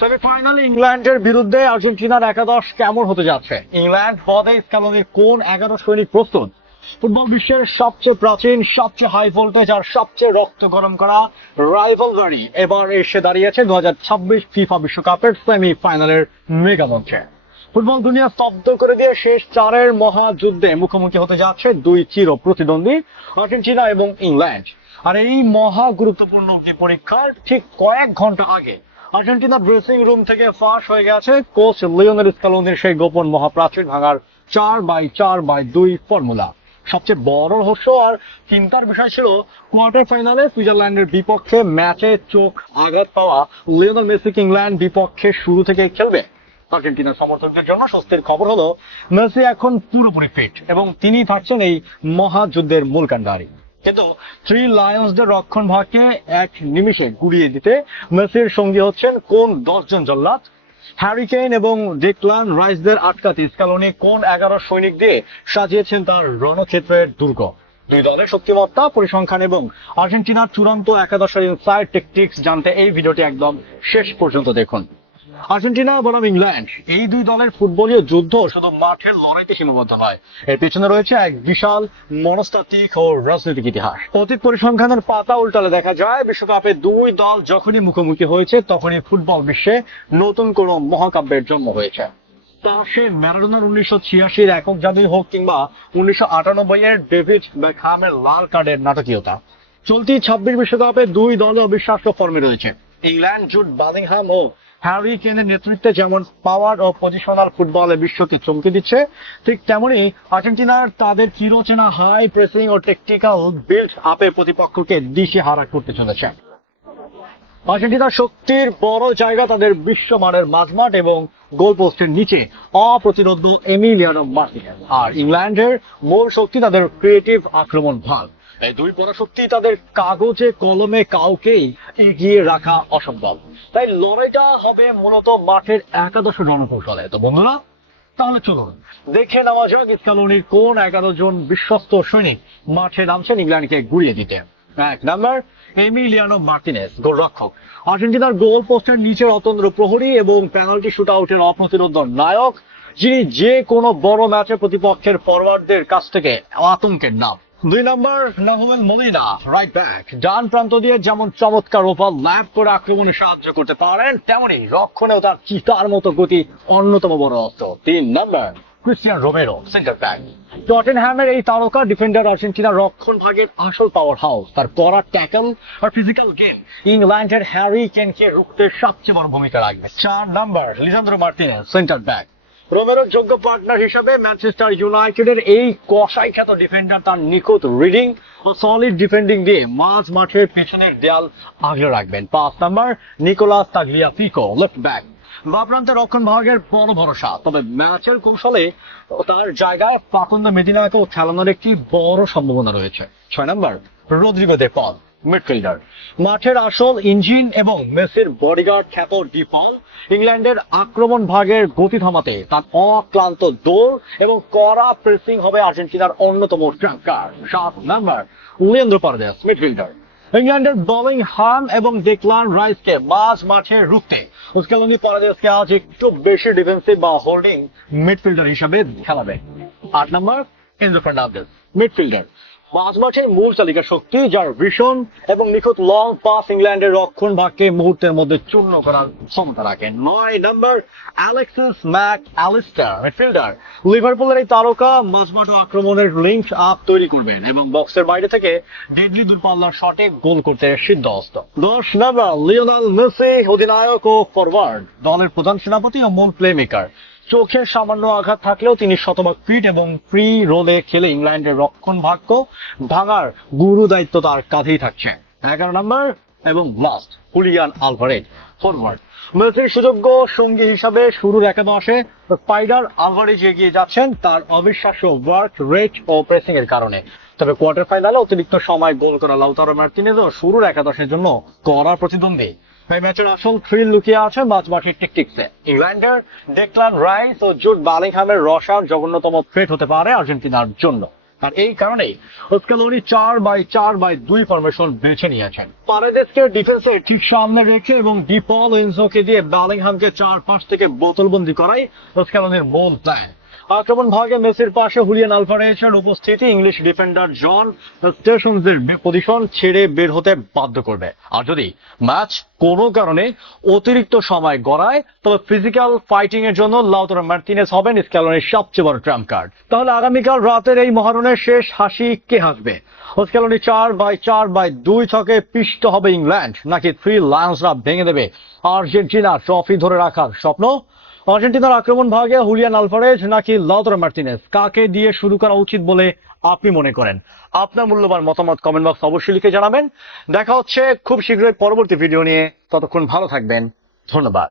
সেমিফাইনালে ইংল্যান্ডের বিরুদ্ধে আর্জেন্টিনার একাদশ কেমন হতে যাচ্ছে? ইংল্যান্ড পদে স্ক্যালোনির কোন 11 সৈনিক প্রস্তুত? ফুটবল বিশ্বের সবচেয়ে প্রাচীন, সবচেয়ে হাই ভোল্টেজ আর সবচেয়ে রক্ত গরম করা রাইভালরি এবার এসে দাঁড়িয়েছে 2026 ফিফা বিশ্বকাপের সেমিফাইনালের মেগা মঞ্চে। ফুটবল দুনিয়া স্তব্ধ করে দিয়ে শেষ চারের মহাযুদ্ধে মুখোমুখি হতে যাচ্ছে দুই চির প্রতিদ্বন্দ্বী আর্জেন্টিনা এবং ইংল্যান্ড। আর এই মহা গুরুত্বপূর্ণ একটি পরীক্ষার ঠিক কয়েক ঘন্টা আগে আর্জেন্টিনার ড্রেসিং রুম থেকে ফাঁস হয়ে গেছে কোচ লিওনেল স্ক্যালোনির সেই গোপন মহাপ্রাচীর ভাঙার 4x4x2 ফর্মুলা। সবচেয়ে বড় রহস্য আর চিন্তার বিষয় ছিল কোয়ার্টার ফাইনালে সুইজারল্যান্ডের বিপক্ষে ম্যাচে চোখ আঘাত পাওয়া লিওনেল মেসিকে ইংল্যান্ড বিপক্ষে শুরু থেকে খেলবে। আর্জেন্টিনার সমর্থকদের জন্য স্বস্তির খবর হলো মেসি এখন পুরোপুরি ফিট এবং তিনি থাকছেন এই মহাযুদ্ধের মূল কাণ্ডারি। কিন্তু থ্রি লায়ন্সদের রক্ষণ ভাগকে এক নিমিষে গুড়িয়ে দিতে মেসির সঙ্গী হচ্ছেন কোন 10 জন জল্লাদ? হ্যারি কেইন এবং ডিক্লান রাইসদের আটকাতে স্ক্যালোনি কোন 11 সৈনিক দিয়ে সাজিয়েছেন তার রণক্ষেত্রের দুর্গ? দুই দলের শক্তিমত্তা, পরিসংখ্যান এবং আর্জেন্টিনার চূড়ান্ত একাদশের ইনসাইড টেকটিক্স জানতে এই ভিডিওটি একদম শেষ পর্যন্ত দেখুন। আর্জেন্টিনা বনাম ইংল্যান্ড, এই দুই দলের ফুটবলীয় যুদ্ধ শুধু মাঠের লড়াইতে সীমাবদ্ধ নয়, এর পেছনে রয়েছে এক বিশাল মনস্তাত্ত্বিক ও রাজনৈতিক ইতিহাস। অতীত পরিসংখ্যানের পাতা উল্টালে দেখা যায় বিশ্বকাপে দুই দল যখনই মুখোমুখি হয়েছে তখনই ফুটবল বিশ্বে নতুন কোনো মহাকাব্যের জন্ম হয়েছে। তা সে ম্যারাডোনার 1986 একক জাদুই হোক কিংবা 1998 এর ডেভিড বেকহ্যামের লাল কার্ডের নাটকীয়তা, চলতি 26 বিশ্বকাপে দুই দল অবিশ্বাস্য ফর্মে রয়েছে। ইংল্যান্ড জুড বেলিংহাম ও হ্যারি কেনের নেতৃত্বে যেমন পাওয়ার ও পজিশনাল ফুটবলে বিশ্বকে চমকে দিচ্ছে, ঠিক তেমনি আর্জেন্টিনার তাদের চিরচেনা হাই প্রেসিং ও টেকটিক্যাল বিল্ড আপে প্রতিপক্ষকে দিশেহারা করতে চলেছে। আর্জেন্টিনার শক্তির বড় জায়গা তাদের বিশ্বমানের মাঝমাঠ এবং গোলপোস্টের নিচে অপ্রতিরোধ্য এমিলিয়ানো মার্টিনেজ, আর ইংল্যান্ডের মূল শক্তি তাদের ক্রিয়েটিভ আক্রমণ ভাগ। এই দুই পরাশক্তি তাদের কাগজে কলমে কাউকেই এগিয়ে রাখা অসম্ভব। তাই লড়াইটা হবে মূলত মাঠের একাদশ রণকৌশলে। তো বন্ধুরা, তাহলে চলুন দেখে নেওয়া যাক স্ক্যালোনির কোন 11 জন বিশ্বস্ত সৈনিক মাঠে নামছেন ইংল্যান্ডকে গুড়িয়ে দিতে। 1 নাম্বার, এমিলিয়ানো মার্টিনেজ, গোলরক্ষক। আর্জেন্টিনার গোল পোস্টের নিচের অতন্দ্র প্রহরী এবং পেনাল্টি শুট আউটের অপ্রতিরোধ্য নায়ক, যিনি যে কোনো বড় ম্যাচে প্রতিপক্ষের ফরওয়ার্ডদের কাছ থেকে আতঙ্কের নাম। 2 number, Nahuel Molina, right back. ডান প্রান্ত দিয়ে যেমন চমৎকার ওভার ল্যাপ করে আক্রমণে সাহায্য করতে পারেন, তেমনি রক্ষণেও তার চিতার মতো গতি অন্যতম বড় অস্ত্র। 3 number, Cristian Romero, centre back. টটেনহ্যামের এই তারকা ডিফেন্ডার আর্জেন্টিনার রক্ষণ ভাগের আসল পাওয়ার হাউস। তার কড়া ট্যাকল আর ফিজিক্যাল গেম ইংল্যান্ডের হ্যারি কেনকে রুখতে সবচেয়ে বড় ভূমিকা রাখবে। 4 number, Lisandro Martinez, centre back. রোমেরোর যোগ্য পার্টনার হিসেবে ম্যানচেস্টার ইউনাইটেডের এই কসাই খ্যাত ডিফেন্ডার তার নিখুঁত রিডিং ও সলিড ডিফেন্ডিং দিয়ে মাঝ মাঠের পেছনের দেয়াল আগলে রাখবেন। 5 number, Nicolas Tagliafico, left back. বা প্রান্তে রক্ষণ ভাগের বড় ভরসা, তবে ম্যাচের কৌশলে তার জায়গায় ফাকুন্দো মেদিনাকেও খেলানোর একটি বড় সম্ভাবনা রয়েছে। 6 নাম্বার, রদ্রিগো দে পল, মিডফিল্ডার। মাঠের আসল ইঞ্জিন এবং মেসির বডিগার্ড খ্যাত ডি পল ইংল্যান্ডের আক্রমণ ভাগের গতি থামাতে তার অক্লান্ত দৌড় এবং কড়া প্রেসিং হবে আর্জেন্টিনার অন্যতম ট্র্যাঙ্কার। 7 নাম্বার, লিয়ান্দ্রো পারেদেস, মিডফিল্ডার। ইংল্যান্ডের বেলিংহাম এবং ডিক্লান রাইসকে মাঝ মাঠে রুখতে স্ক্যালোনি পারেদেসকে আজ একটু বেশি ডিফেন্সিভ বা হোল্ডিং মিডফিল্ডার হিসেবে খেলাবে। 8 নাম্বার, এনজো ফার্নান্দেজ, মিডফিল্ডার। মাঝমাঠের মূল তালিকা শক্তি, যার ভীষণ এবং নিখুঁত লং পাস ইংল্যান্ডের রক্ষণ ভাগকে মুহূর্তের মধ্যে চূর্ণ করার ক্ষমতা রাখেন। 9 number, Alexis Mac Allister, midfielder. লিভারপুলের এই তারকা মাঝমাঠ আক্রমণের লিঙ্ক আপ তৈরি করবেন এবং বক্সের বাইরে থেকে ডেডলি দূরপাল্লার শটে গোল করতে সিদ্ধহস্ত। 10 নাম্বার, লিওনেল মেসি, অধিনায়ক ও ফরওয়ার্ড, দলের প্রধান সেনাপতি ও মূল প্লে মেকার। চোখের সামান্য আঘাত থাকলেও তিনি শতভাগ ফিট এবং ফ্রি রোলে খেলে ইংল্যান্ডের রক্ষণ ভাগ্য ভাঙার গুরু দায়িত্ব তার কাঁধেই থাকছে। 11 নাম্বার এবং লাস্ট, হুলিয়ান আলভারেজ, ফরওয়ার্ড। মেসির সুযোগ্য সঙ্গী হিসাবে শুরুর একাদশে স্পাইডার আলভারেজ এগিয়ে যাচ্ছেন তার অবিশ্বাস্য ওয়ার্ক রেট ও প্রেসিং এর কারণে। তবে কোয়ার্টার ফাইনালে অতিরিক্ত সময় গোল করা লাউতারো মার্টিনেজও শুরুর একাদশের জন্য কড়া প্রতিদ্বন্দ্বী। এই ম্যাচের আসল থ্রিল লুকিয়ে আছে মাঝমাঠের টেকটিক্সে। ইংল্যান্ডের ডেক্লান রাইস ও জুড বেলিংহামের রসায়ন জঘন্যতম থ্রেট হতে পারে আর্জেন্টিনার জন্য। আর এই কারণেই স্ক্যালোনি 4-4-2 ফরমেশন বেছে নিয়েছেন। পারেদেসকে ডিফেন্সে ঠিক সামনে রেখে এবং ডিপল উইনসোকে দিয়ে বেলিংহামকে 4-5 থেকে বোতলবন্দি করাই স্ক্যালোনির মূল প্ল্যান। আক্রমণ ভাগে মেসির পাশে হুলিয়ান আলভারেজের উপস্থিতি ইংলিশ ডিফেন্ডার জন স্টেশনসের পজিশন ছেড়ে বের হতে বাধ্য করবে। আর যদি ম্যাচ কোনো কারণে অতিরিক্ত সময় গড়ায় তবে ফিজিক্যাল ফাইটিং এর জন্য লাউতারো মার্টিনেজ হবেন স্ক্যালোনির সবচেয়ে বড় ট্রাম্প কার্ড। তাহলে আগামীকাল রাতের এই মহারণের শেষ হাসি কে হাসবে? স্ক্যালোনি 4-4-2 ছকে পিষ্ট হবে ইংল্যান্ড, নাকি থ্রি লায়ন্সরা ভেঙে দেবে আর্জেন্টিনা ট্রফি ধরে রাখার স্বপ্ন? আর্জেন্টিনার আক্রমণ ভাগে হুলিয়ান আলভারেজ নাকি লাউতারো মার্টিনেজ, কাকে দিয়ে শুরু করা উচিত বলে আপনি মনে করেন? আপনার মূল্যবান মতামত কমেন্ট বক্স অবশ্যই লিখে জানাবেন। দেখা হচ্ছে খুব শীঘ্রই পরবর্তী ভিডিও নিয়ে। ততক্ষণ ভালো থাকবেন। ধন্যবাদ।